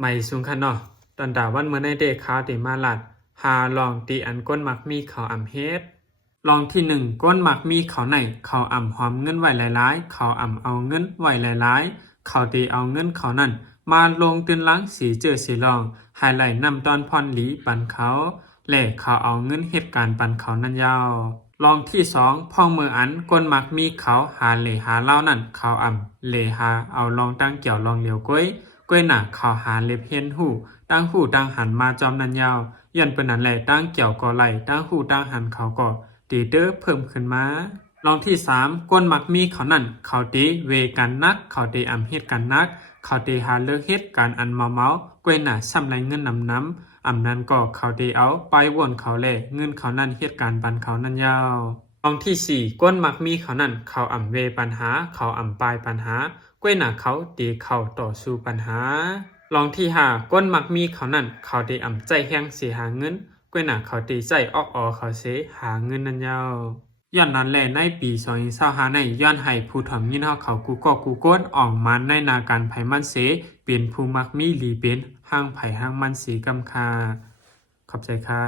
ไม่สูงคันเนาะตอนดาวันเมื่อในเดขาวติมาลัดหาลองตีอันก้นมักมีเขาอ่ำเฮ็ดลองที่ก้นมักมีเขาไหนเขาอ่ำหอมเงินไว้หลายๆเขาอ่ำเอาเงินไว้หลายๆเขาตีเอาเงินเขานั่นมาลงตื่นหลังสีเจอสีลองไฮไลท์นำตอนพรหลีปันเขาและเขาเอาเงินเหตุการณ์ปันเขานั่นยาวลองที่พ่องมืออันก้นมักมีเขาหาเหลหาเล่านั่นเขาอ่ำเหลหาเอาลองตั้งเกี่ยวลองเหลียวก้วยหนักเขาหาเล็บเห็นหูตั้งหูตั้งหันมาจอมนันยาวยันเป็นนั้นแหละตั้งเกี่ยวก่อไหลตั้งหูตั้งหันเขาก็ตีเด้อเพิ่มขึ้นมาลองที่ก้นมักมีเขานั่นเขาตีเวกันนักเขาตีอ่ำเฮ็ดกันนักเขาตีหาเลิกเฮ็ดการอันเมาก้วยหนักซ้ำไรเงินน้ำนั้นก็เขาตีเอาไปวนเขาแหละเงินเขานั่นเฮ็ดการปันเขานั่นยาวลองที่ก้นมักมีเขานั่นเขาอ่ำเวปัญหาเขาอ่ำปลายปัญหาก้วยหนาเขาตีเข้าต่อสู้ปัญหาลองที่ก้นมักมีเขานั่นเขาตีอ่ำใจแห้งเสียหาเงินก้วยหนาเขาตีใจออกเขาเสหาเงินนั่นยาวย้อนนั้นแหละในปี2025ในย้อนให้ผู้ถ่อมยินเฮาเขากูก้นออกมาในนาการไผมันเสเป็นผู้มักมีหลีเป็นห้างไผห้างมันสีกำคาขอบใจค่ะ